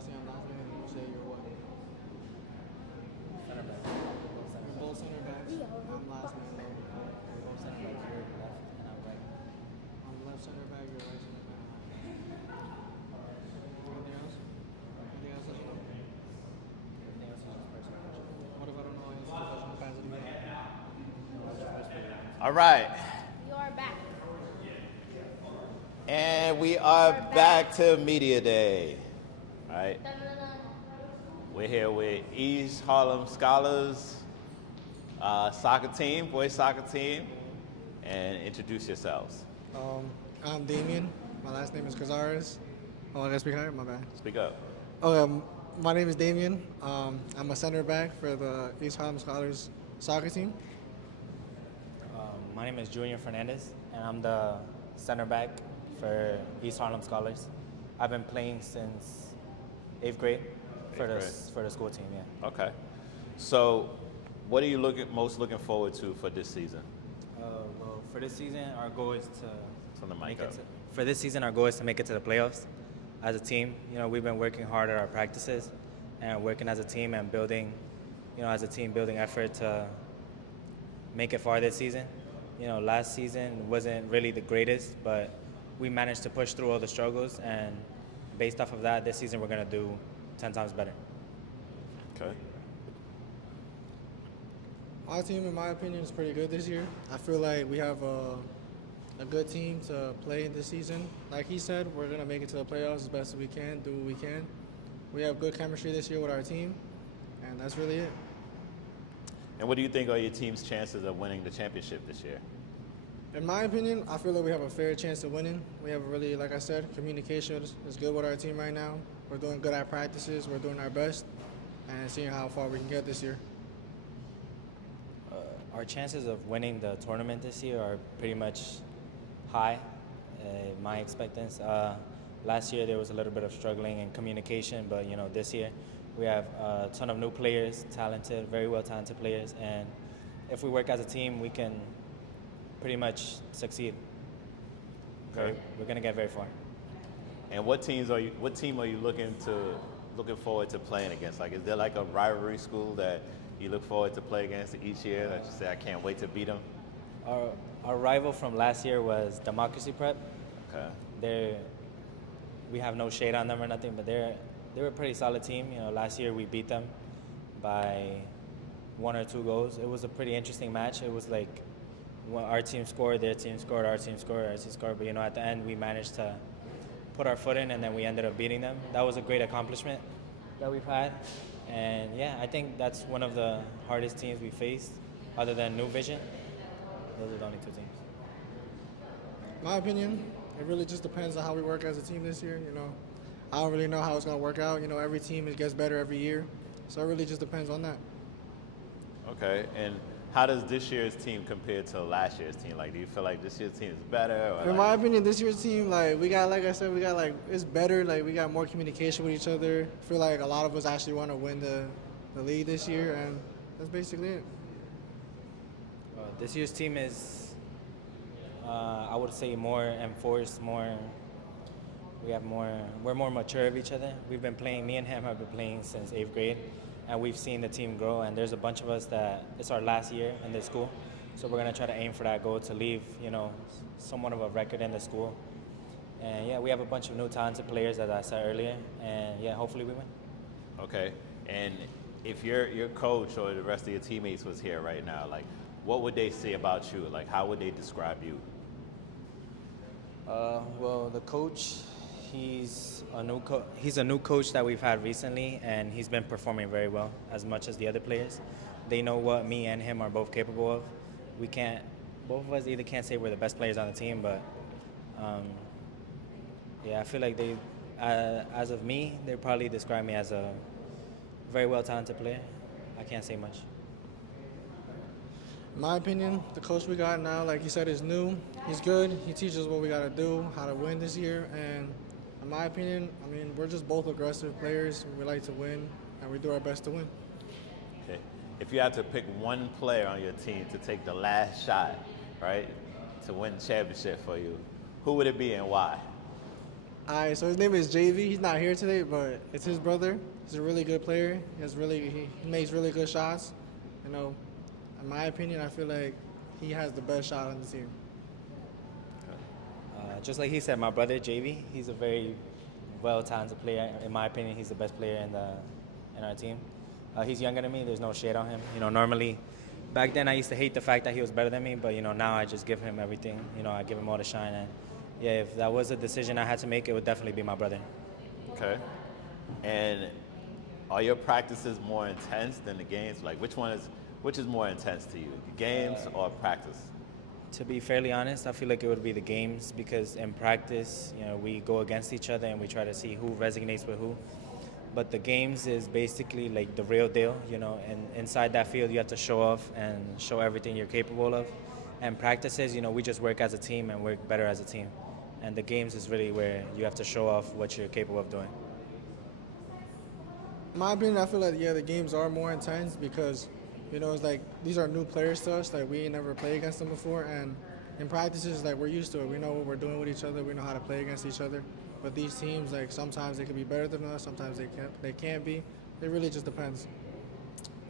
last name, you say you're what? Center back. You're both center backs. I'm last name though. We're both center back. You're left and I'm right. I'm left center back, you're right center back. Anything else? Anything else that you know? Everything else is just personal. What if I don't know any professional capacity? All right. You are back. And we are back to Media Day. All right. Dun-dun-dun. We're here with East Harlem Scholars soccer team, boys soccer team. And introduce yourselves. I'm Damien. My last name is Cazares. Oh, I gotta speak higher? My bad. Speak up. My name is Damien. I'm a center back for the East Harlem Scholars soccer team. My name is Junior Fernandez, and I'm the center back for East Harlem Scholars. I've been playing since 8th grade for the school team. Yeah. Okay. So, what are you most looking forward to for this season? Well, for this season, our goal is to Turn the mic make up. it. For this season, our goal is to make it to the playoffs. As a team, we've been working hard at our practices, and working as a team and building, as a team, building effort to make it far this season. Last season wasn't really the greatest, but we managed to push through all the struggles, and based off of that, this season we're going to do 10 times better. Okay. Our team, in my opinion, is pretty good this year. I feel like we have a good team to play in this season. Like he said, we're going to make it to the playoffs as best as we can, do what we can. We have good chemistry this year with our team, and that's really it. And what do you think are your team's chances of winning the championship this year? In my opinion, I feel like we have a fair chance of winning. We have really, like I said, communication is good with our team right now. We're doing good at practices. We're doing our best and seeing how far we can get this year. Our chances of winning the tournament this year are pretty much high, my expectance. Last year there was a little bit of struggling in communication, but this year we have a ton of new players, talented, very well talented players, and if we work as a team, we can pretty much succeed. Okay. We're gonna get very far. And what team are you looking forward to playing against? Like, is there like a rivalry school that you look forward to play against each year that you say, I can't wait to beat them? Our rival from last year was Democracy Prep. Okay. We have no shade on them or nothing, but they were a pretty solid team. Last year we beat them by 1 or 2 goals. It was a pretty interesting match. It was like when our team scored, their team scored, our team scored, our team scored. But at the end we managed to put our foot in, and then we ended up beating them. That was a great accomplishment that we've had. And yeah, I think that's one of the hardest teams we faced, other than New Vision. Those are the only 2 teams. My opinion, it really just depends on how we work as a team this year. I don't really know how it's going to work out. Every team gets better every year. So it really just depends on that. Okay. And how does this year's team compare to last year's team? Like, do you feel like this year's team is better? Or In my opinion, this year's team, it's better. Like, we got more communication with each other. I feel like a lot of us actually want to win the league this year, and that's basically it. This year's team is, I would say, more enforced, we're more mature of each other. Me and him have been playing since 8th grade, and we've seen the team grow, and there's a bunch of us that it's our last year in this school, so we're going to try to aim for that goal to leave, somewhat of a record in the school. And yeah, we have a bunch of new talented players, as I said earlier, and yeah, hopefully we win. Okay. And if your coach or the rest of your teammates was here right now, like, what would they say about you? Like, how would they describe you? Well, the coach, he's a new coach that we've had recently, and he's been performing very well, as much as the other players. They know what me and him are both capable of. Both of us either can't say we're the best players on the team, but yeah, I feel like as of me, they probably describe me as a very well talented player. I can't say much. In my opinion, the coach we got now, like you said, is new. He's good. He teaches what we got to do, how to win this year. And in my opinion, we're just both aggressive players. We like to win, and we do our best to win. Okay. If you had to pick one player on your team to take the last shot, right, to win the championship for you, who would it be and why? Alright, so his name is JV. He's not here today, but it's his brother. He's a really good player. He makes really good shots. You know, in my opinion, I feel like he has the best shot on the team. Just like he said, my brother JV, he's a very well-talented player. In my opinion, he's the best player in our team. He's younger than me. There's no shade on him. You know, normally, back then I used to hate the fact that he was better than me, but you know, now I just give him everything. You know, I give him all the shine. And yeah, if that was a decision I had to make, it would definitely be my brother. Okay. And are your practices more intense than the games? Like, which is more intense to you, the games or practice? To be fairly honest, I feel like it would be the games because in practice, you know, we go against each other and we try to see who resonates with who. But the games is basically like the real deal, you know, and inside that field you have to show off and show everything you're capable of. And practices, you know, we just work as a team and work better as a team. And the games is really where you have to show off what you're capable of doing. In my opinion, I feel like the games are more intense because, you know, it's like these are new players to us. Like we ain't never played against them before, and in practices, like we're used to it. We know what we're doing with each other. We know how to play against each other. But these teams, like sometimes they can be better than us. Sometimes they can't. They can't be. It really just depends.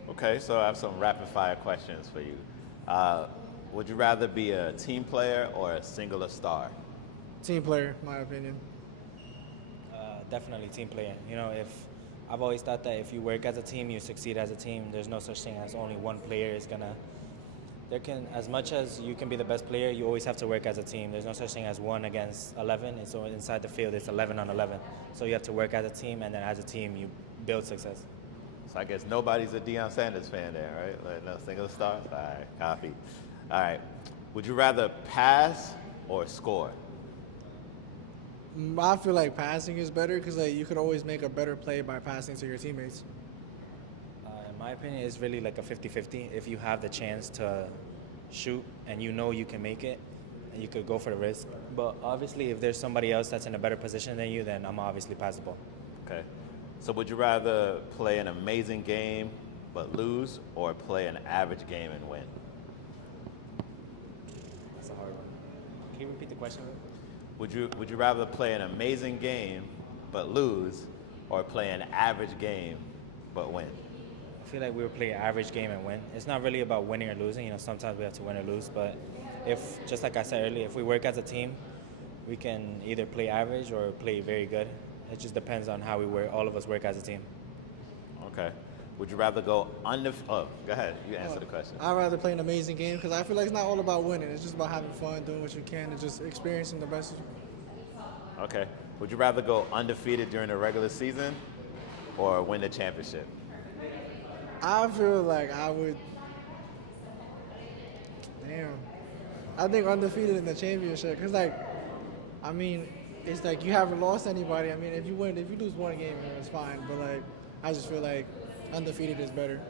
Okay, so I have some rapid fire questions for you. Would you rather be a team player or a singular star? Team player, in my opinion. Definitely team player. You know, if I've always thought that if you work as a team, you succeed as a team. There's no such thing as only one player is gonna. As much as you can be the best player, you always have to work as a team. There's no such thing as 1 against 11. And so inside the field, it's 11 on 11. So you have to work as a team, and then as a team, you build success. So I guess nobody's a Deion Sanders fan there, right? Like no single stars? All right, copy. All right. Would you rather pass or score? I feel like passing is better because like you could always make a better play by passing to your teammates. In my opinion, it's really like a 50-50. If you have the chance to shoot and you know you can make it, you could go for the risk. But obviously, if there's somebody else that's in a better position than you, then I'm obviously passable. Okay. So would you rather play an amazing game but lose or play an average game and win? That's a hard one. Can you repeat the question? Would you rather play an amazing game but lose or play an average game but win? I feel like we would play an average game and win. It's not really about winning or losing. You know, sometimes we have to win or lose. But if, just like I said earlier, if we work as a team, we can either play average or play very good. It just depends on how we work. All of us work as a team. Okay. Would you rather go go ahead. You answer the question. I'd rather play an amazing game because I feel like it's not all about winning. It's just about having fun, doing what you can, and just experiencing the best. Okay. Would you rather go undefeated during the regular season or win the championship? I feel like I would. Damn. I think undefeated in the championship because, like, I mean, it's like you haven't lost anybody. I mean, if you lose one game, you know, it's fine. But like, I just feel like undefeated is better.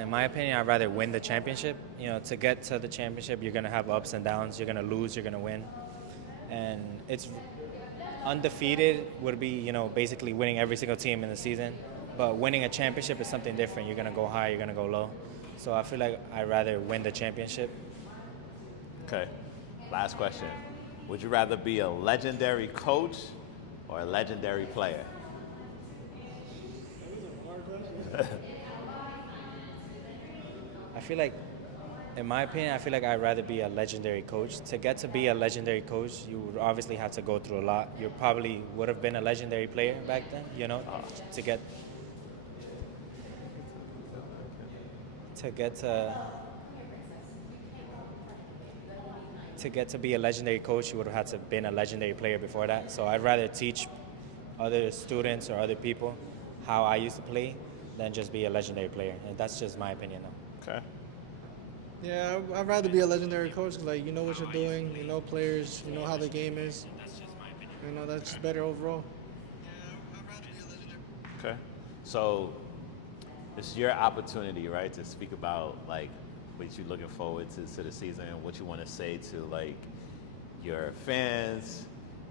In my opinion, I'd rather win the championship. You know, to get to the championship, you're gonna have ups and downs. You're gonna lose. You're gonna win, and it's undefeated would be, you know, basically winning every single team in the season. But winning a championship is something different. You're gonna go high. You're gonna go low. So I feel like I'd rather win the championship. Okay. Last question. Would you rather be a legendary coach or a legendary player? I feel like, in my opinion, I feel like I'd rather be a legendary coach. To get to be a legendary coach, you would obviously have to go through a lot. You probably would have been a legendary player back then, you know, to get to be a legendary coach, you would have had to have been a legendary player before that. So I'd rather teach other students or other people how I used to play than just be a legendary player. And that's just my opinion now. Okay. Yeah, I'd rather be a legendary coach because, like, you know what you're doing, you know players, you know how the game is. You know, that's just better overall. Okay. So it's your opportunity, right, to speak about, like, what you're looking forward to the season, what you want to say to, like, your fans,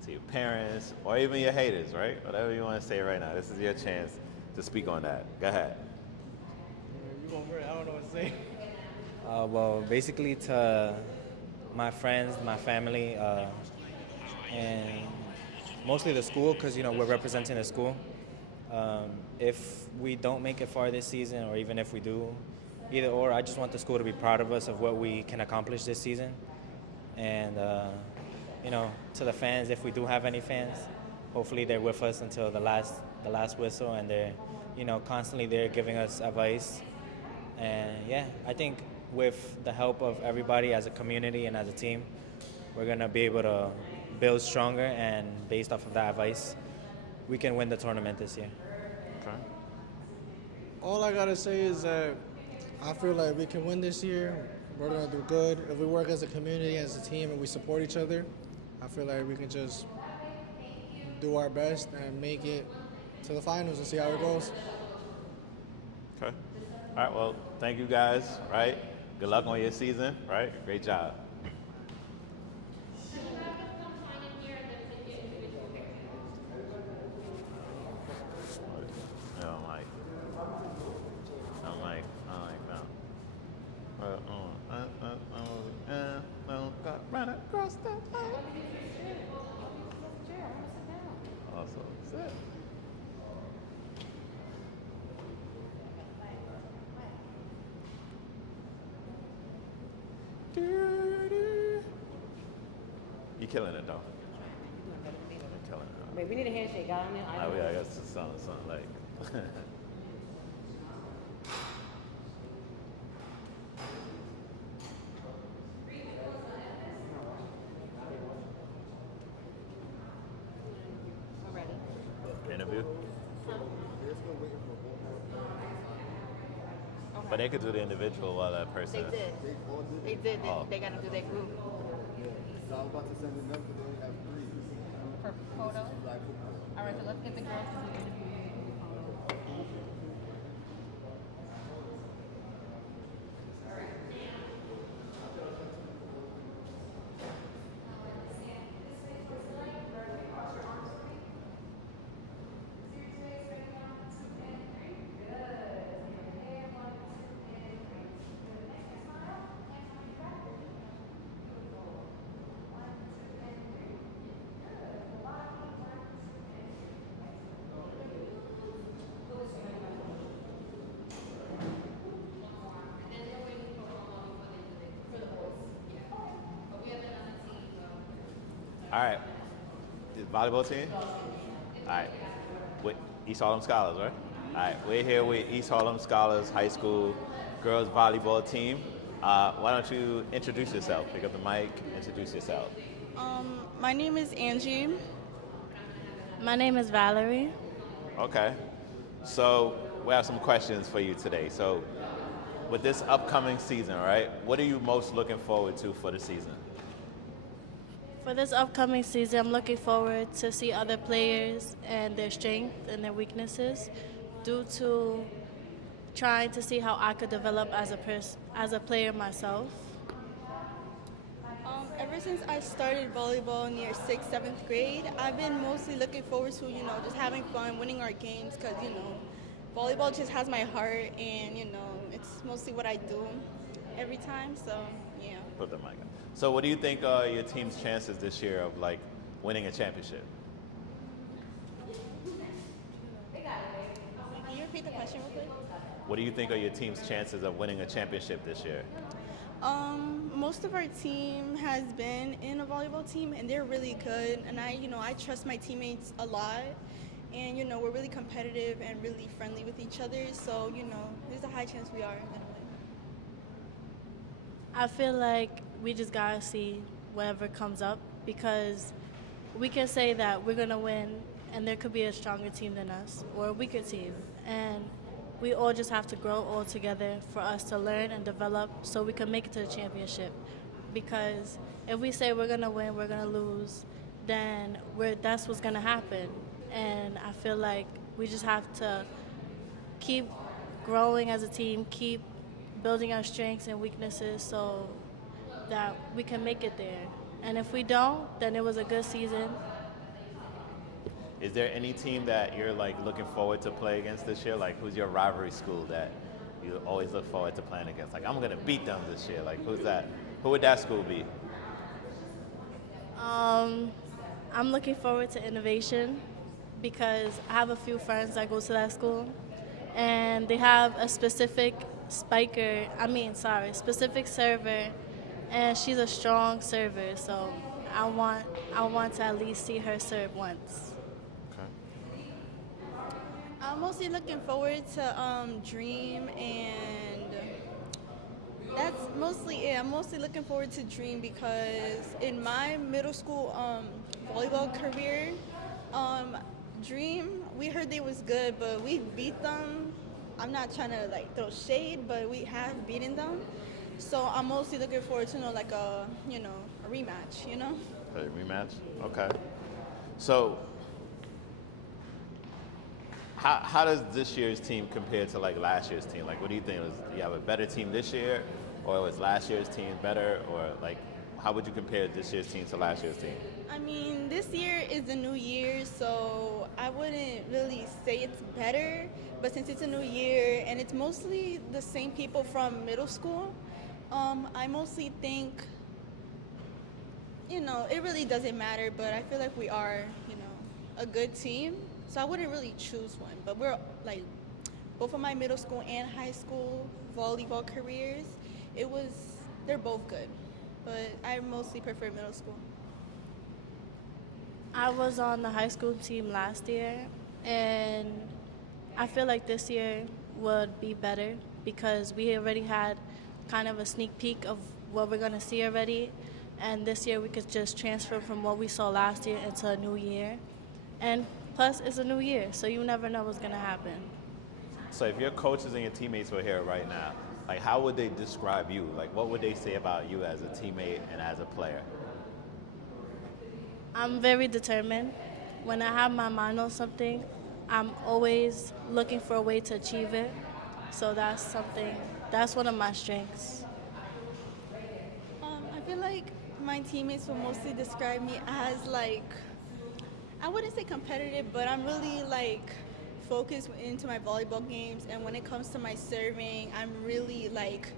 to your parents, or even your haters, right? Whatever you want to say right now. This is your chance to speak on that. Go ahead. You go first. I don't know what to say. Well, basically to my friends, my family, and mostly the school, because we're representing the school. If we don't make it far this season, or even if we do, either or, I just want the school to be proud of us of what we can accomplish this season. And to the fans, if we do have any fans, hopefully they're with us until the last whistle, and they're constantly there giving us advice. And yeah, I think with the help of everybody as a community and as a team, we're gonna be able to build stronger, and based off of that advice, we can win the tournament this year. Okay. All I gotta say is that I feel like we can win this year. We're gonna do good. If we work as a community, as a team, and we support each other, I feel like we can just do our best and make it to the finals and see how it goes. Okay. All right. Well, thank you guys. Right. Good luck on your season. Right. Great job. Run across the line. Also, sit. You killing it though. You're killing it. Wait, we need a handshake, guy. Oh yeah, I got something like. I'm ready. Interview. But they could do the individual while that person. They did. They did. Oh. They got to do their group. So I was about to send them because they only have 3. For photos? Like football. All right, so let's get the girls. All right. The volleyball team? All right. With East Harlem Scholars, right? All right. We're here with East Harlem Scholars High School girls volleyball team. Why don't you introduce yourself? Pick up the mic, introduce yourself. My name is Angie. My name is Valerie. Okay. So we have some questions for you today. So with this upcoming season, right, what are you most looking forward to for the season? For this upcoming season, I'm looking forward to see other players and their strengths and their weaknesses, due to trying to see how I could develop as a player myself. Ever since I started volleyball near 6th, 7th grade, I've been mostly looking forward to, just having fun, winning our games, because, volleyball just has my heart, and, it's mostly what I do every time, so, yeah. Put the mic on. So what do you think are your team's chances this year of, winning a championship? Can you repeat the question real quick? What do you think are your team's chances of winning a championship this year? Most of our team has been in a volleyball team, and they're really good. And I trust my teammates a lot. And, we're really competitive and really friendly with each other. So, there's a high chance we are going to win. I feel like we just gotta see whatever comes up, because we can say that we're gonna win, and there could be a stronger team than us or a weaker team. And we all just have to grow all together for us to learn and develop so we can make it to the championship. Because if we say we're going to win, we're going to lose, then that's what's going to happen. And I feel like we just have to keep growing as a team, keep building our strengths and weaknesses so that we can make it there. And if we don't, then it was a good season. Is there any team that you're looking forward to play against this year? Who's your rivalry school that you always look forward to playing against? I'm gonna beat them this year. Who's that? Who would that school be? I'm looking forward to innovation because I have a few friends that go to that school, and they have a specific specific server, and she's a strong server. So I want to at least see her serve once. Okay. I'm mostly looking forward to Dream, and that's mostly it. I'm mostly looking forward to Dream because in my middle school volleyball career, um, Dream, we heard they was good, but we beat them. I'm not trying to like throw shade, but we have beaten them. So I'm mostly looking forward to like a rematch. A rematch? Okay. So, how does this year's team compare to like last year's team? Like, what do you think? Do you have a better team this year, or was last year's team better, or like, how would you compare this year's team to last year's team? I mean, this year is a new year, so I wouldn't really say it's better. But since it's a new year and it's mostly the same people from middle school, I mostly think, it really doesn't matter. But I feel like we are, a good team. So I wouldn't really choose one. But we're like, both of my middle school and high school volleyball careers, they're both good. But I mostly prefer middle school. I was on the high school team last year, and I feel like this year would be better because we already had kind of a sneak peek of what we're going to see already. And this year we could just transfer from what we saw last year into a new year. And plus, it's a new year, so you never know what's going to happen. So, if your coaches and your teammates were here right now, like, how would they describe you? Like, what would they say about you as a teammate and as a player? I'm very determined. When I have my mind on something, I'm always looking for a way to achieve it. So that's one of my strengths. I feel like my teammates will mostly describe me as like, I wouldn't say competitive, but I'm really like focused into my volleyball games. And when it comes to my serving, I'm really like,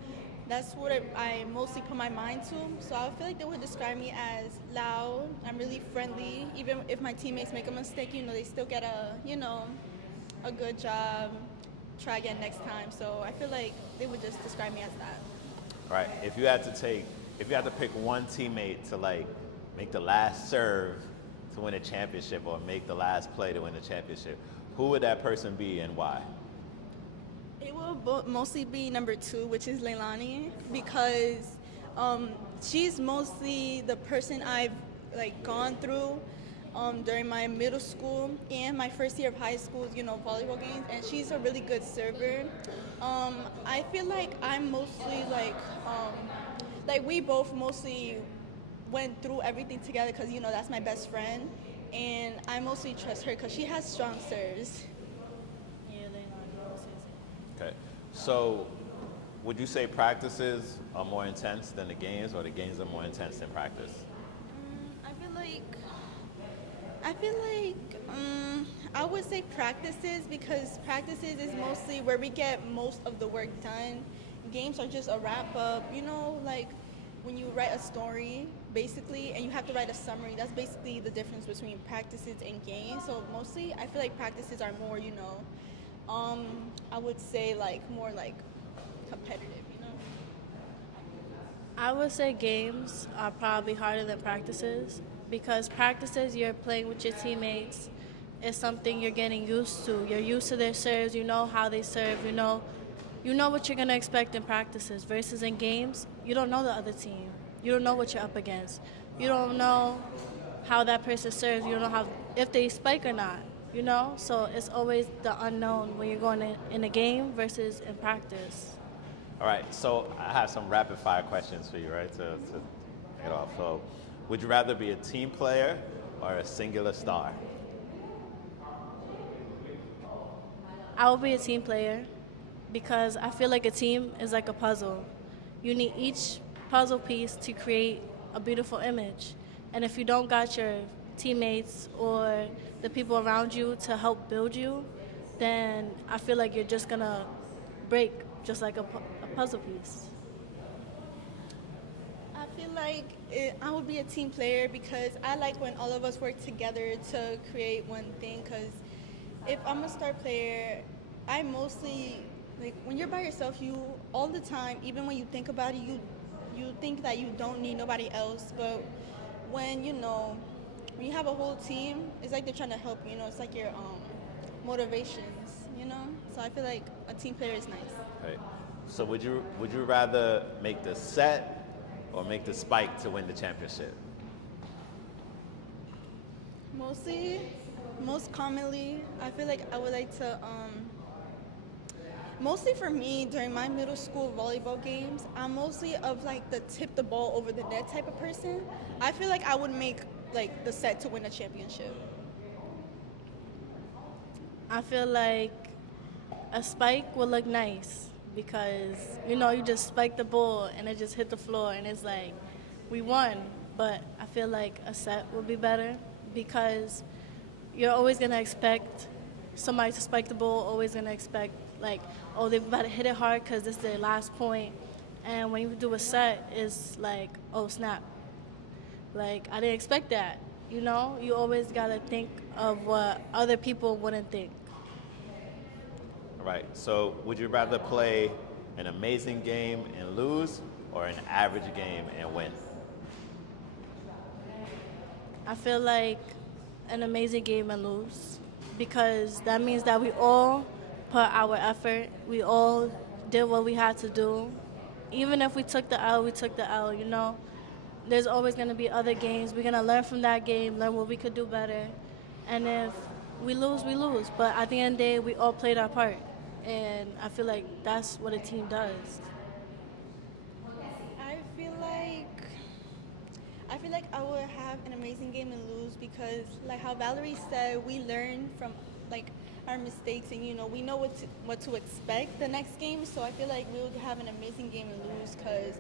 that's what I mostly put my mind to. So I feel like they would describe me as loud. I'm really friendly. Even if my teammates make a mistake, they still get a good job. Try again next time. So I feel like they would just describe me as that. All right. If you had to pick one teammate to like make the last serve to win a championship or make the last play to win the championship, who would that person be and why? It will mostly be number 2, which is Leilani, because she's mostly the person I've like gone through during my middle school and my first year of high school, volleyball games, and she's a really good server. I feel like I'm mostly like we both mostly went through everything together because that's my best friend, and I mostly trust her because she has strong serves. Okay. So, would you say practices are more intense than the games, or the games are more intense than practice? I feel like I would say practices, because practices is mostly where we get most of the work done. Games are just a wrap up, like when you write a story basically and you have to write a summary. That's basically the difference between practices and games. So mostly I feel like practices are more, I would say like more like competitive. I would say games are probably harder than practices because practices you're playing with your teammates is something you're getting used to. You're used to their serves, you know how they serve, you know what you're gonna expect in practices. Versus in games, you don't know the other team. You don't know what you're up against. You don't know how that person serves. You don't know if they spike or not. So it's always the unknown when you're going in a game versus in practice. All right, so I have some rapid fire questions for you, right, to get off. So, would you rather be a team player or a singular star? I will be a team player because I feel like a team is like a puzzle. You need each puzzle piece to create a beautiful image. And if you don't got your teammates or the people around you to help build you, then I feel like you're just gonna break just like a puzzle piece. I feel like I would be a team player because I like when all of us work together to create one thing. Because if I'm a star player, I mostly like when you're by yourself. You all the time, even when you think about it, you think that you don't need nobody else. But when when you have a whole team, it's like they're trying to help you. It's like your motivations. So I feel like a team player is nice. Right. So would you rather make the set or make the spike to win the championship? Most commonly, I feel like I would like to, mostly for me, during my middle school volleyball games, I'm mostly of like the tip the ball over the net type of person. I feel like I would make like the set to win a championship. I feel like a spike will look nice because, you just spike the ball and it just hit the floor and it's like, we won. But I feel like a set would be better because you're always going to expect somebody to spike the ball, always going to expect, like, oh, they're about to hit it hard because this is their last point. And when you do a set, it's like, oh, snap. Like, I didn't expect that. You always got to think of what other people wouldn't think. All right. So would you rather play an amazing game and lose or an average game and win? I feel like an amazing game and lose because that means that we all put our effort. We all did what we had to do. Even if we took the L, we took the L, There's always going to be other games. We're going to learn from that game, learn what we could do better. And if we lose, we lose. But at the end of the day, we all played our part. And I feel like that's what a team does. I feel like I would have an amazing game and lose because, like how Valerie said, we learn from like our mistakes and we know what to expect the next game. So I feel like we would have an amazing game and lose because,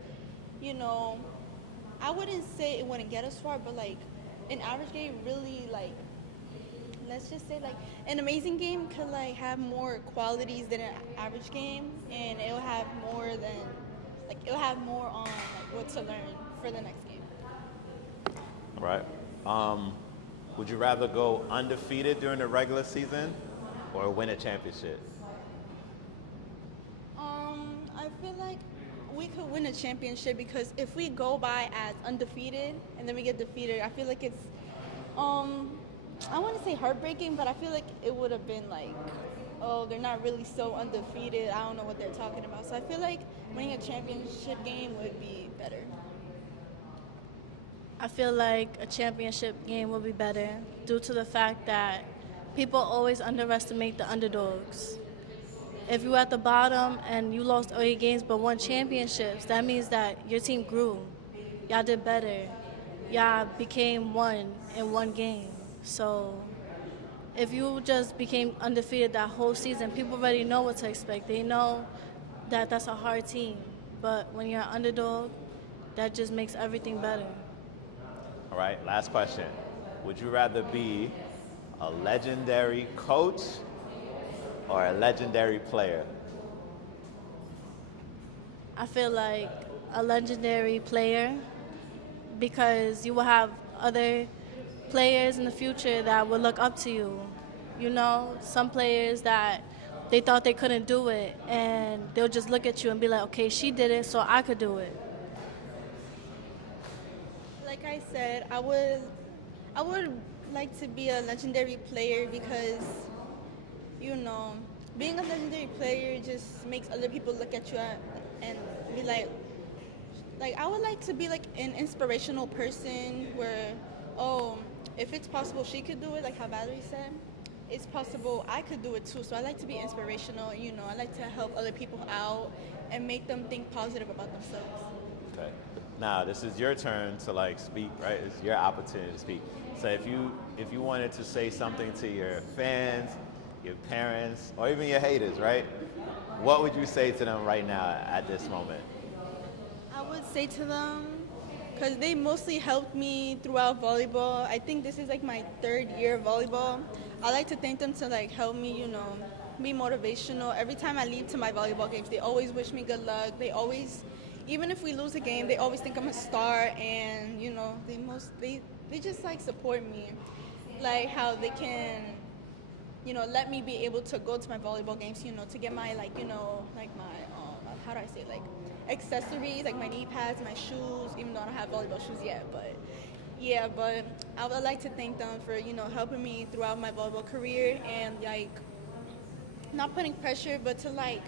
I wouldn't say it wouldn't get us far, but like an average game really like, let's just say like an amazing game could like have more qualities than an average game, and it'll have more on like what to learn for the next game. All right. Would you rather go undefeated during the regular season or win a championship? I feel like we could win a championship because if we go by as undefeated and then we get defeated, I feel like it's I want to say heartbreaking, but I feel like it would have been like, oh, they're not really so undefeated. I don't know what they're talking about. So I feel like winning a championship game would be better. I feel like a championship game will be better due to the fact that people always underestimate the underdogs. If you're at the bottom and you lost all your games but won championships, that means that your team grew. Y'all did better. Y'all became one in one game. So if you just became undefeated that whole season, people already know what to expect. They know that that's a hard team. But when you're an underdog, that just makes everything better. All right, last question. Would you rather be a legendary coach or a legendary player? I feel like a legendary player because you will have other players in the future that will look up to you. Some players that they thought they couldn't do it and they'll just look at you and be like, okay, she did it, so I could do it. Like I said, I would like to be a legendary player because, being a legendary player just makes other people look at you and be like I would like to be like an inspirational person where, oh, if it's possible she could do it, like how Valerie said, it's possible I could do it too. So I like to be inspirational, I like to help other people out and make them think positive about themselves. Okay. Now this is your turn to like speak, right? It's your opportunity to speak. So if you wanted to say something to your fans, your parents, or even your haters, right? What would you say to them right now at this moment? I would say to them, because they mostly helped me throughout volleyball. I think this is like my 3rd year of volleyball. I like to thank them to like help me, be motivational. Every time I leave to my volleyball games, they always wish me good luck. They always, even if we lose a game, they always think I'm a star, and you know, they just like support me, like how they can, you know, let me be able to go to my volleyball games, you know, to get my like, you know, like my how do I say it? Like accessories, like my knee pads, my shoes, even though I don't have volleyball shoes yet, but yeah, but I would like to thank them for, you know, helping me throughout my volleyball career and like not putting pressure, but to like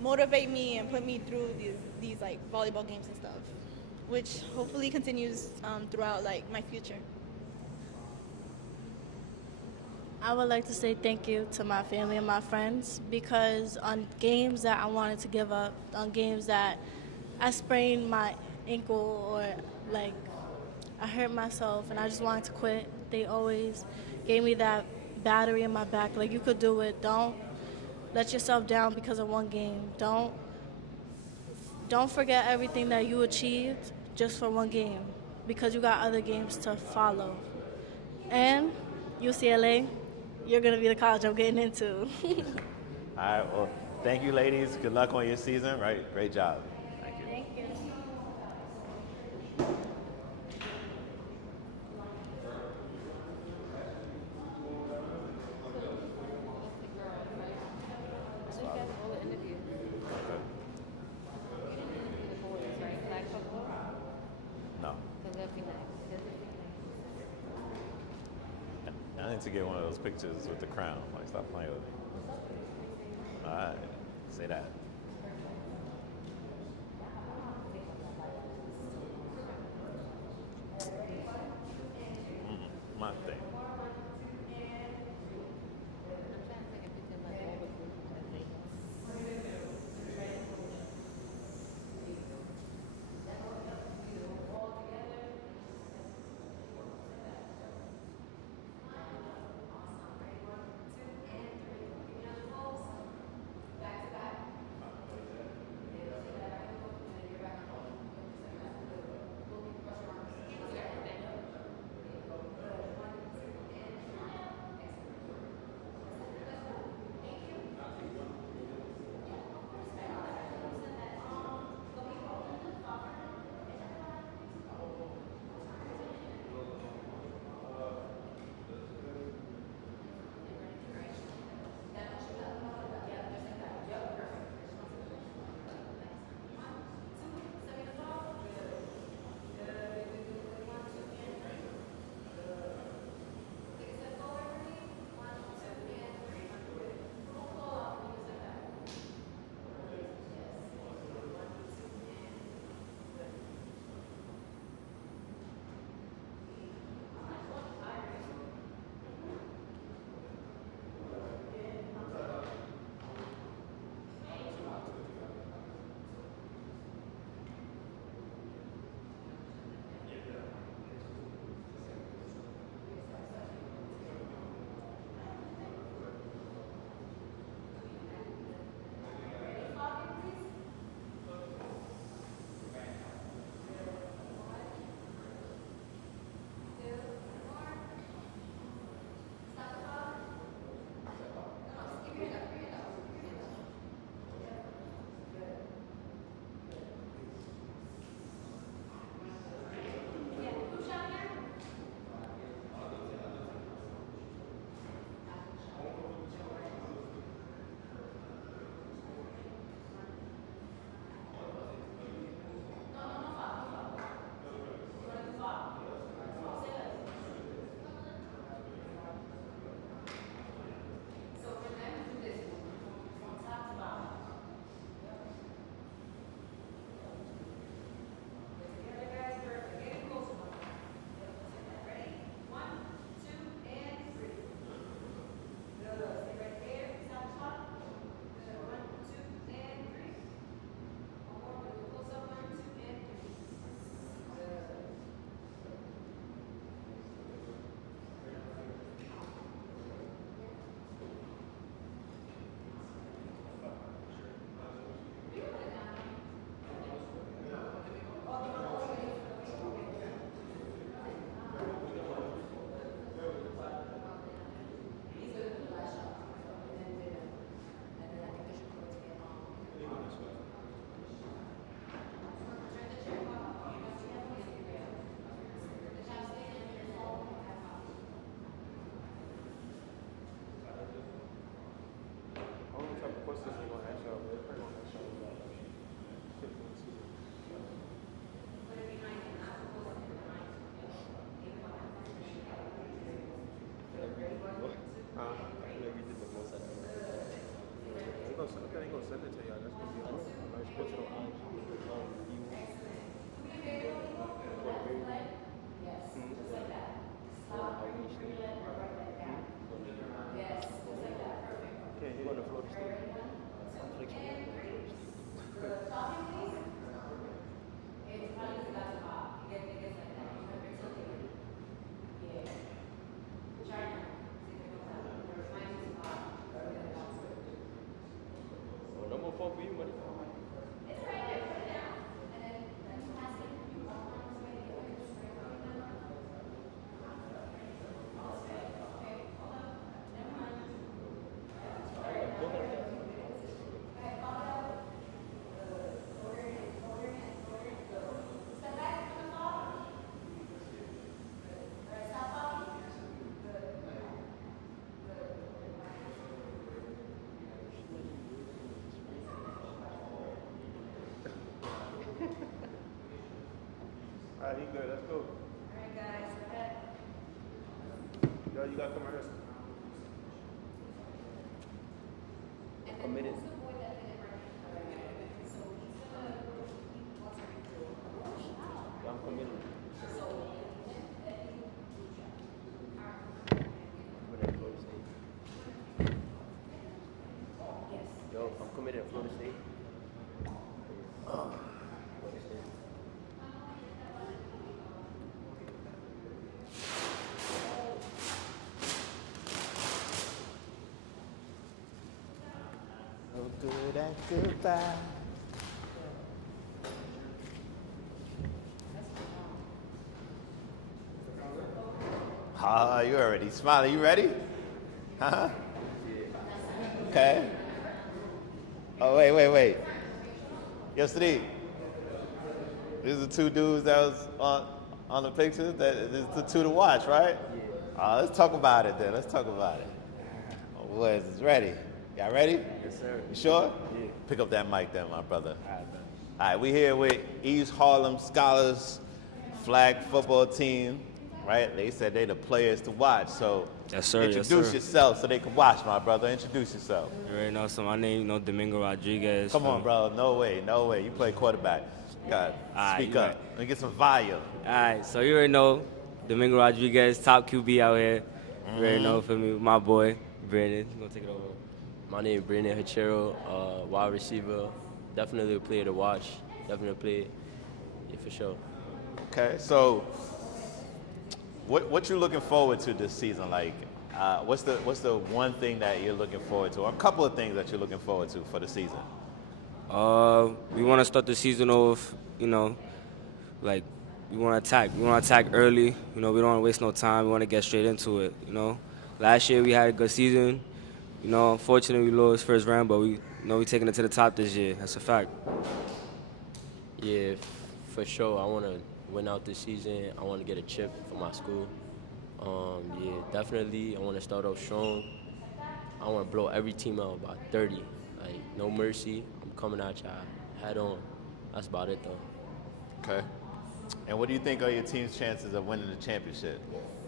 motivate me and put me through these like volleyball games and stuff, which hopefully continues throughout like my future. I would like to say thank you to my family and my friends because on games that I wanted to give up, on games that I sprained my ankle or like I hurt myself and I just wanted to quit, they always gave me that battery in my back. Like, you could do it. Don't let yourself down because of one game. Don't forget everything that you achieved just for one game because you got other games to follow. And UCLA, you're going to be the college I'm getting into. All right. Well, thank you, ladies. Good luck on your season. Right. Great job. Thank you. Thank you. That's the girls, right? So you guys all the interview. Okay. The boys, right? Flag football. No. Because that'd be nice. I need to get one of those pictures with the crown. Like, stop playing with me. All right. Say that. My thing. I'm trying to take a picture of like all the groups that they right, he good. Let's go. All right, guys. Head. Yo, you gotta come right here. Committed. I'm committed. Yo, I'm committed at Florida State. Florida State. So good at goodbye. Ah, you already smiling. You ready? Huh? Okay. Oh, wait. Yo, Steve. These are the two dudes that was on the pictures. This is the two to watch, right? Yeah. Let's talk about it then. Let's talk about it. Oh, boys, it's ready. Y'all ready? Yes, sir. You sure? Yeah. Pick up that mic then, my brother. All right, man. All right, we here with East Harlem Scholars flag football team, right? They said they the players to watch, so Yes, sir. introduce yourself so they can watch, my brother. Introduce yourself. You already know. So my name, Domingo Rodriguez. Come on, bro. No way. You play quarterback. You gotta right, speak you up. right. Let me get some volume. All right. So you already know Domingo Rodriguez, top QB out here. You already know for me, my boy Brandon. You gonna take it over? My name is Brandon Hachero, wide receiver. Definitely a player to watch. Definitely a player, yeah, for sure. Okay, so what you looking forward to this season? Like, what's the one thing that you're looking forward to, or a couple of things that you're looking forward to for the season? We want to start the season off, like we want to attack. We want to attack early. We don't want to waste no time. We want to get straight into it. Last year we had a good season. Unfortunately we lost first round, but we taking it to the top this year. That's a fact. Yeah, for sure. I want to win out this season. I want to get a chip for my school. Yeah, definitely. I want to start off strong. I want to blow every team out by 30. Like, no mercy. I'm coming at y'all head on. That's about it, though. Okay. And what do you think are your team's chances of winning the championship?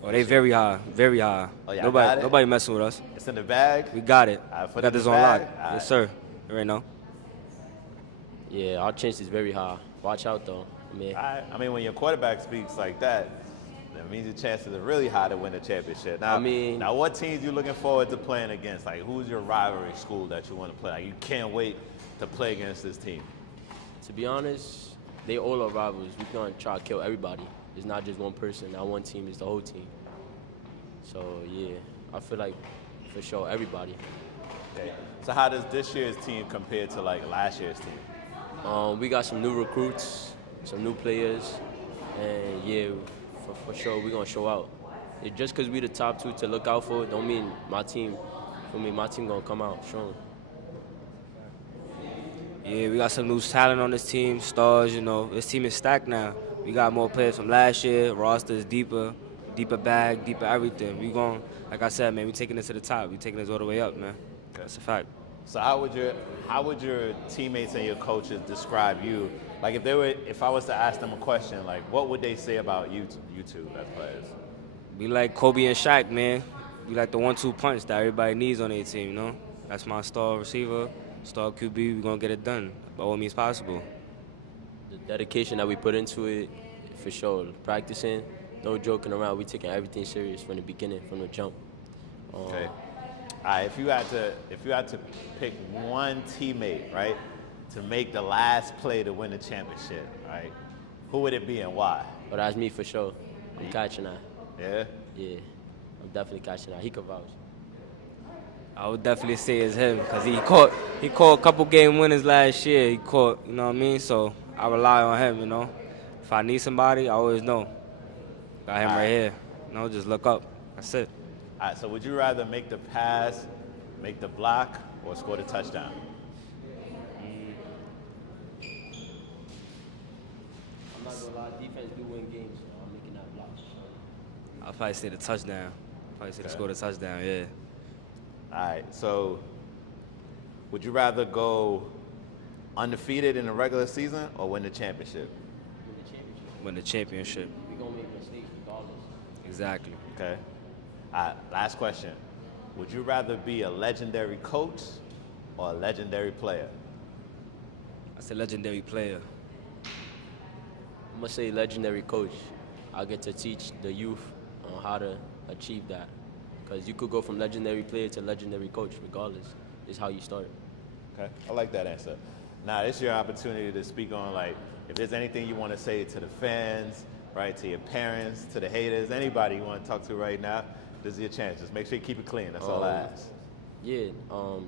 Oh, they very high, very high. Oh, y'all got it? Nobody messing with us. It's in the bag? We got it. All right, We got this on lock. Yes, sir. You already know. Yeah, our chance is very high. Watch out, though. I mean, when your quarterback speaks like that means your chances are really high to win the championship. Now, now what teams you looking forward to playing against? Like, who's your rivalry school that you want to play? Like, you can't wait to play against this team. To be honest, they all are rivals. We're going to try to kill everybody. It's not just one person. Not one team. It's the whole team. So, yeah, I feel like, for sure, everybody. Okay. So how does this year's team compare to, like, last year's team? We got some new recruits, some new players, and, yeah, for sure, we're going to show out. Just because we the top two to look out for don't mean my team going to come out strong. Yeah, we got some new talent on this team, stars, This team is stacked now. We got more players from last year. Roster is deeper bag, deeper everything. We going, like I said, man, we taking this to the top. We taking this all the way up, man. Okay. That's a fact. So how would your teammates and your coaches describe you? Like if I was to ask them a question, like what would they say about you two as players? We like Kobe and Shaq, man. We like the 1-2 punch that everybody needs on their team, That's my star receiver, star QB. We're gonna get it done by all means possible. The dedication that we put into it, for sure. Practicing, no joking around. We taking everything serious from the beginning, from the jump. Okay. All right, if you had to pick one teammate, right, to make the last play to win the championship, right, who would it be and why? But that's me for sure. I'm catching that. Yeah? Yeah, I'm definitely catching that. He could vouch. I would definitely say it's him because he caught a couple game winners last year. He caught, you know what I mean? So I rely on him, If I need somebody, I always know. Got him right here. Just look up. That's it. All right, so would you rather make the pass, make the block, or score the touchdown? I'm not gonna lie, defense do win games, so I'm making that block. I'll probably say the touchdown. Score the touchdown, yeah. All right, so would you rather go undefeated in the regular season or win the championship? Win the championship. win the championship. We're going to make mistakes regardless. Exactly. Okay. Last question. Would you rather be a legendary coach or a legendary player? That's a legendary player. I'm going to say legendary coach. I get to teach the youth on how to achieve that. Because you could go from legendary player to legendary coach regardless. It's how you start. Okay, I like that answer. Now, it's your opportunity to speak on, like, if there's anything you want to say to the fans, right, to your parents, to the haters, anybody you want to talk to right now, this is your chance. Just make sure you keep it clean. That's all I ask. Yeah,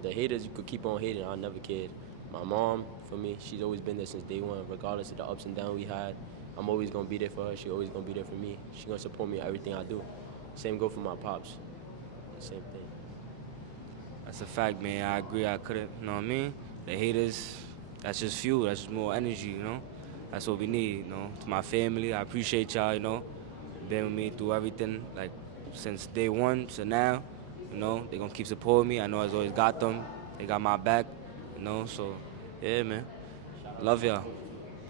the haters, you could keep on hating. I never cared. My mom, for me, she's always been there since day one, regardless of the ups and downs we had. I'm always going to be there for her. She's always going to be there for me. She's going to support me in everything I do. Same go for my pops. Same thing. That's a fact, man. I agree. I couldn't, you know what I mean? The haters, that's just fuel. That's just more energy, you know? That's what we need, you know? To my family, I appreciate y'all, you know? Been with me through everything, like, since day one to now, you know? They gonna keep supporting me. I know I've always got them. They got my back, you know? So, yeah, man. Love y'all.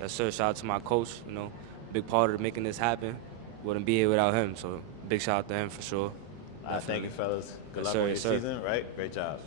Yes, sir. Shout out to my coach, you know? Big part of making this happen. Wouldn't be here without him, so big shout out to him for sure. Thank you, fellas. Good Yes, luck sir, on your yes, sir. season, right? Great job.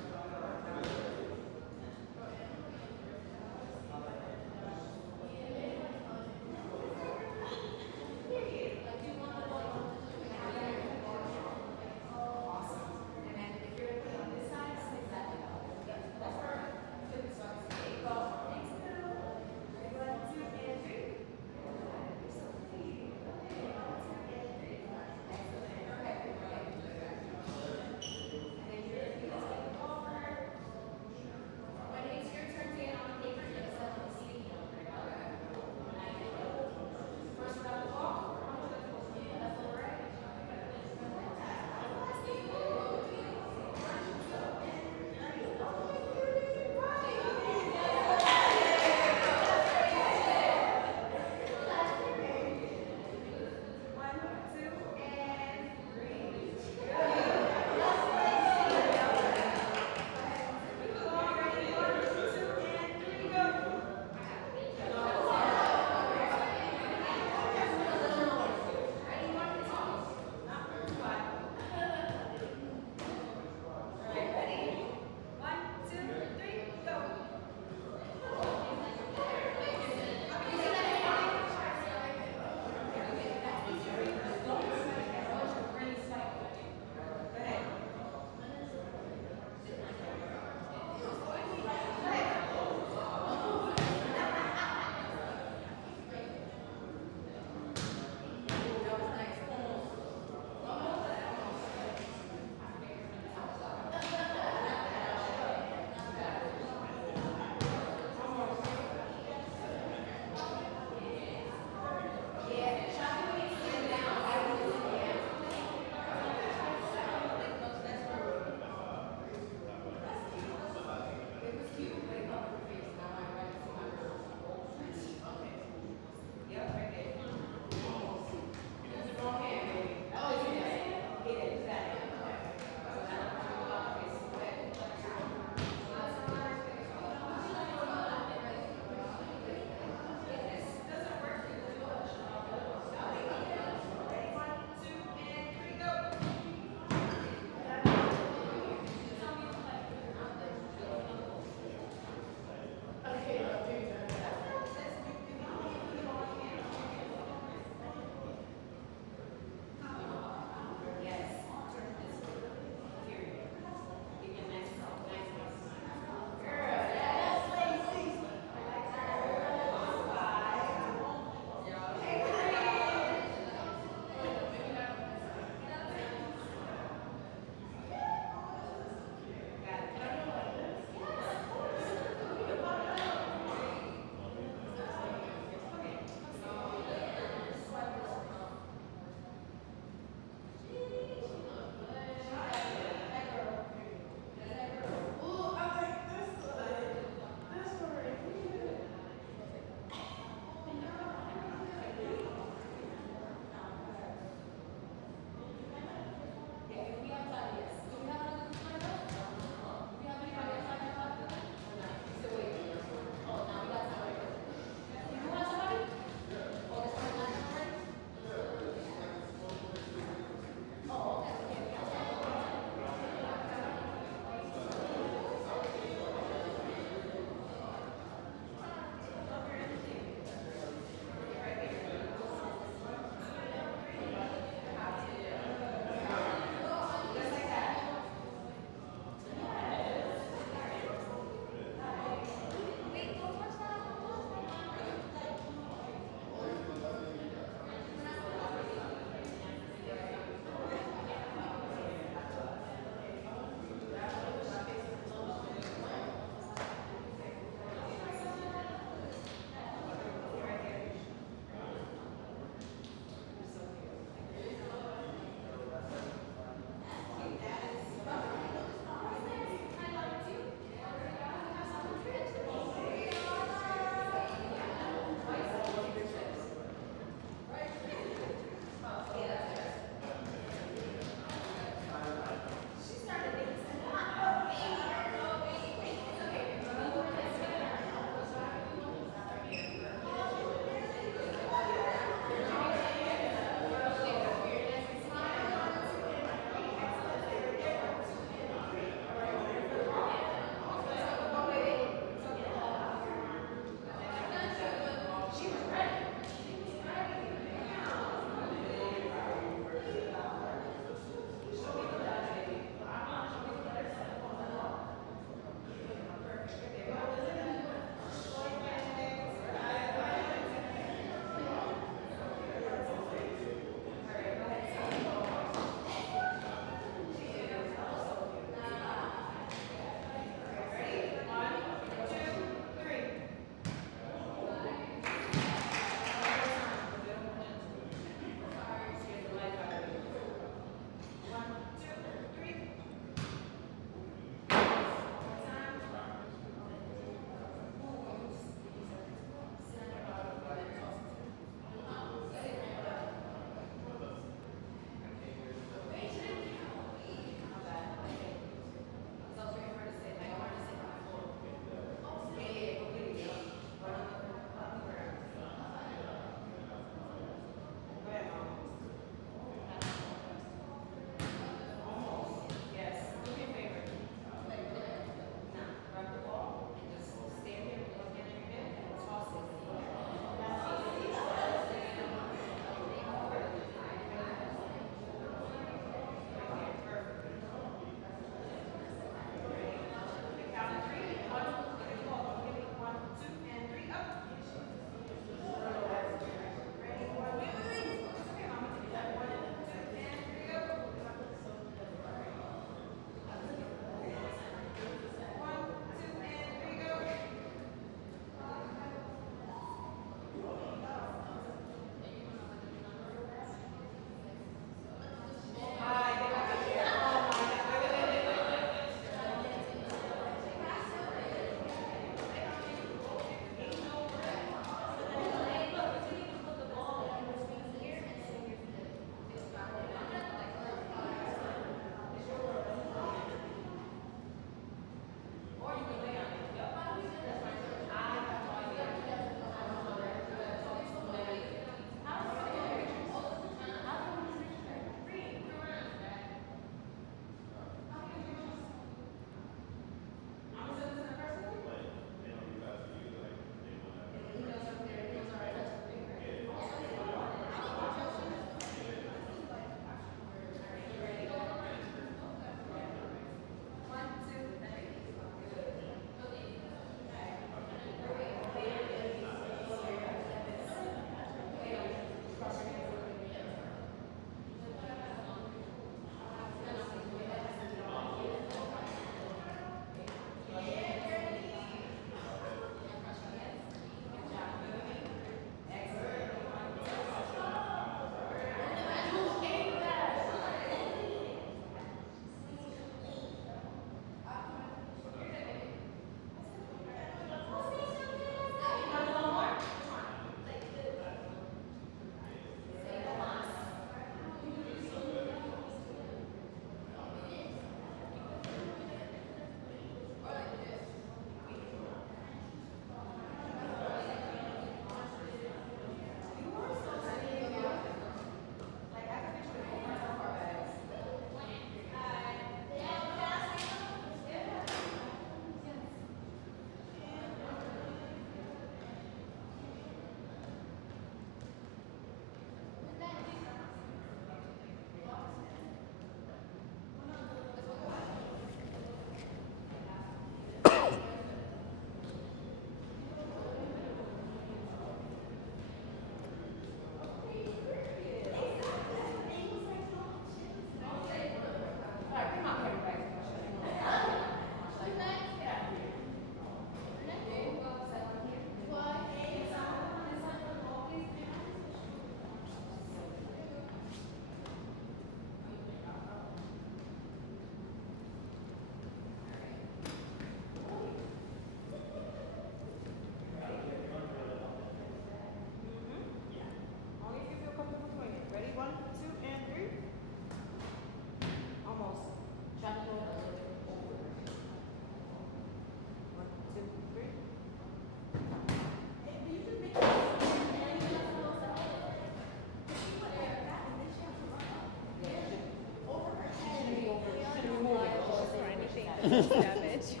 Savage.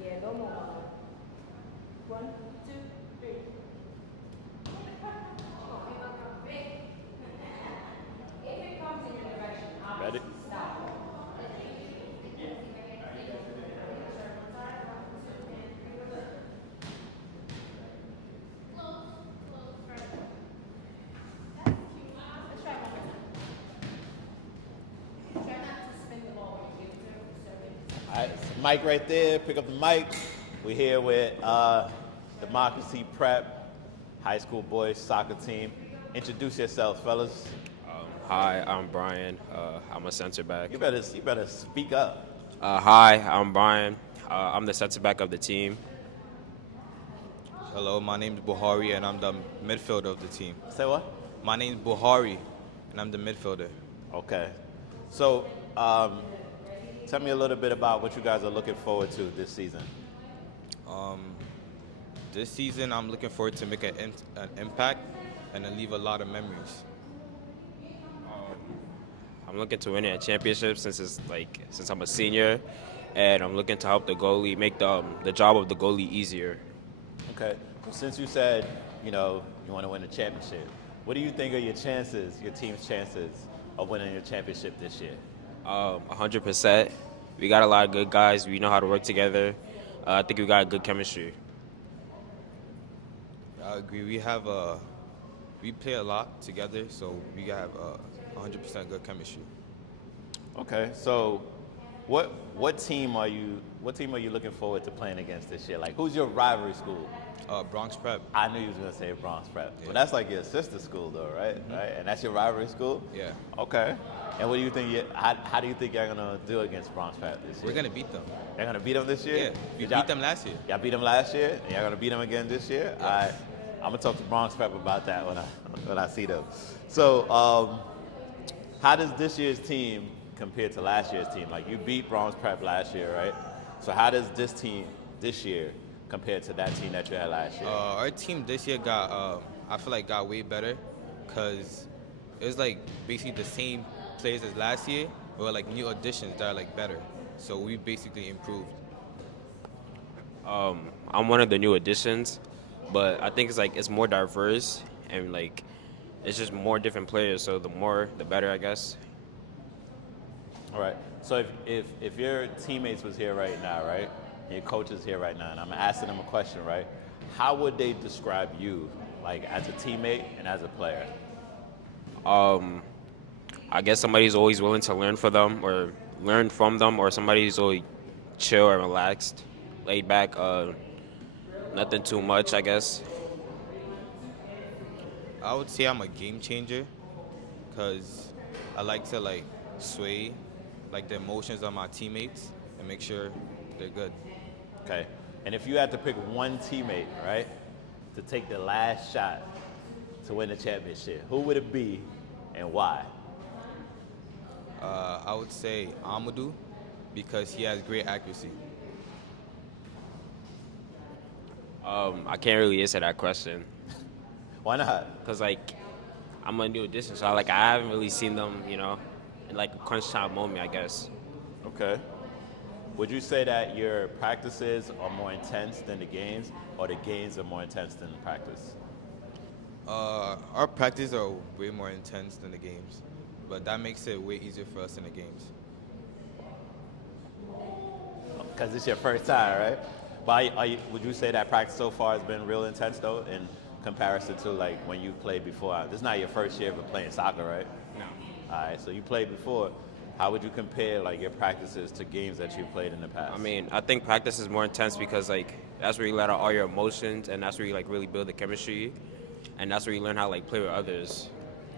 Yeah, go more. 1, 2, 3. Ready? All right, mic right there. Pick up the mic. We're here with Democracy Prep High School Boys Soccer Team. Introduce yourselves, fellas. Hi, I'm Brian. I'm a center back. You better speak up. Hi, I'm Brian. I'm the center back of the team. Hello, my name is Buhari and I'm the midfielder of the team. Say what? My name is Buhari and I'm the midfielder. Okay. So, tell me a little bit about what you guys are looking forward to this season. This season, I'm looking forward to make an impact and to leave a lot of memories. I'm looking to win a championship since I'm a senior, and I'm looking to help the goalie make the job of the goalie easier. Okay. So since you said, you want to win a championship, what do you think are your team's chances of winning a championship this year? 100%. We got a lot of good guys. We know how to work together. I think we got good chemistry. I agree. We play a lot together, so we have 100% good chemistry. Okay. So, what team are you looking forward to playing against this year? Like, who's your rivalry school? Bronx Prep. I knew you was gonna say Bronx Prep, Yeah. but that's like your sister school, though, right? Mm-hmm. Right, and that's your rivalry school. Yeah. Okay. And what do you think? How do you think you're gonna do against Bronx Prep this year? We're going to beat them. You're gonna beat them this year? Yeah, we beat them last year. Y'all beat them last year, and y'all gonna beat them again this year? Yes. All right. I'm gonna talk to Bronx Prep about that when I see them. So, how does this year's team compare to last year's team? Like, you beat Bronx Prep last year, right? So how does this team this year compare to that team that you had last year? Our team this year got way better because it was like basically the same players as last year, but like new additions that are like better. So we basically improved. I'm one of the new additions, but I think it's more diverse and it's just more different players. So the more, the better, I guess. All right. So if your teammates was here right now, right, and your coach is here right now, and I'm asking them a question, right, how would they describe you, like as a teammate and as a player? I guess somebody's always willing to learn from them, or somebody's always chill and relaxed, laid back, nothing too much, I guess. I would say I'm a game changer because I like to sway the emotions of my teammates and make sure they're good. Okay. And if you had to pick one teammate, right, to take the last shot to win the championship, who would it be and why? I would say Amadou because he has great accuracy. I can't really answer that question Why not? because I'm a new addition, so I haven't really seen them, in a crunch time moment, I guess. Okay. Would you say that your practices are more intense than the games, or the games are more intense than the practice? Our practices are way more intense than the games, but that makes it way easier for us in the games. Because it's your first time, right? But would you say that practice so far has been real intense, though, in comparison to when you played before? This is not your first year of playing soccer, right? No. All right, so you played before. How would you compare your practices to games that you played in the past? I mean, I think practice is more intense because that's where you let out all your emotions, and that's where you really build the chemistry, and that's where you learn how to play with others.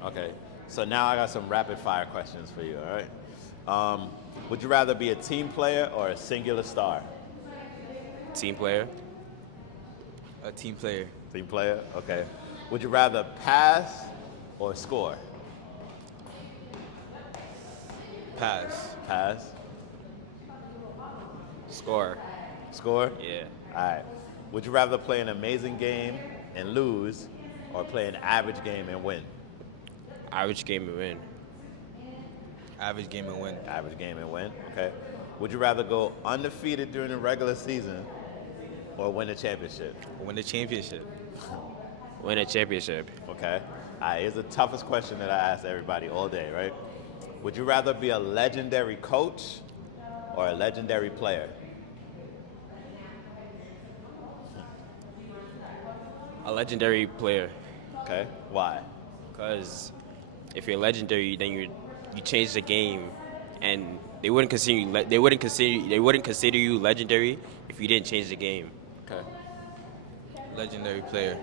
Okay, so now I got some rapid fire questions for you. All right. Would you rather be a team player or a singular star? Team player. A team player. Team player. Okay. Would you rather pass or score? Pass. Pass. Score. Score. Yeah. All right. Would you rather play an amazing game and lose, or play an average game and win? Average game and win. Average game and win. Average game and win. Okay. Would you rather go undefeated during the regular season or win a championship? Win the championship. Win a championship. Okay. All right, here's the toughest question that I ask everybody all day, right? Would you rather be a legendary coach or a legendary player? A legendary player. Okay. Why? Because if you're legendary, then you change the game, and they wouldn't consider you you legendary if you didn't change the game. Okay. Legendary player.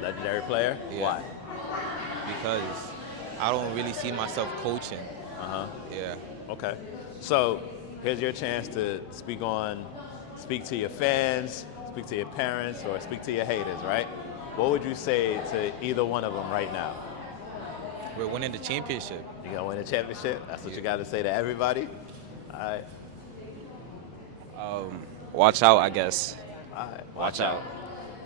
Legendary player? Yeah. Why? Because I don't really see myself coaching. Uh-huh. Yeah. Okay. So here's your chance to speak to your fans, speak to your parents, or speak to your haters, right? What would you say to either one of them right now? We're winning the championship. You gonna win a championship? That's what you got to say to everybody? All right. Watch out, I guess. All right. Watch out.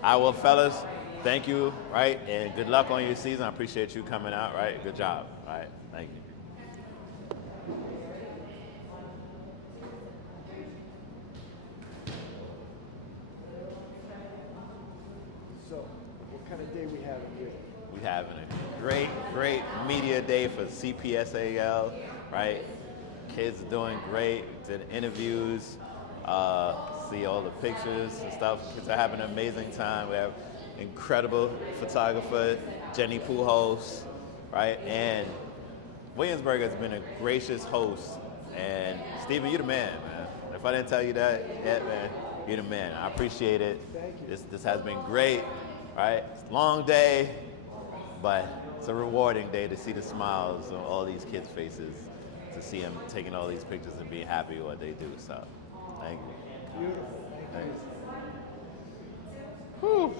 All right, well, fellas, thank you, right? And good luck on your season. I appreciate you coming out, right? Good job. All right. Thank you. So, what kind of day we having here? We having a great media day for CPSAL, right? Kids are doing great. Did interviews, see all the pictures and stuff. Kids are having an amazing time. We have incredible photographer, Jenny Pujols, right? And Williamsburg has been a gracious host. And Stephen, you're the man, man. If I didn't tell you that, yeah, man, you're the man. I appreciate it. Thank you. This has been great, right? It's a long day, but it's a rewarding day to see the smiles on all these kids' faces, to see them taking all these pictures and being happy with what they do. So, thank you. Beautiful. Thank you. Thanks. Whew.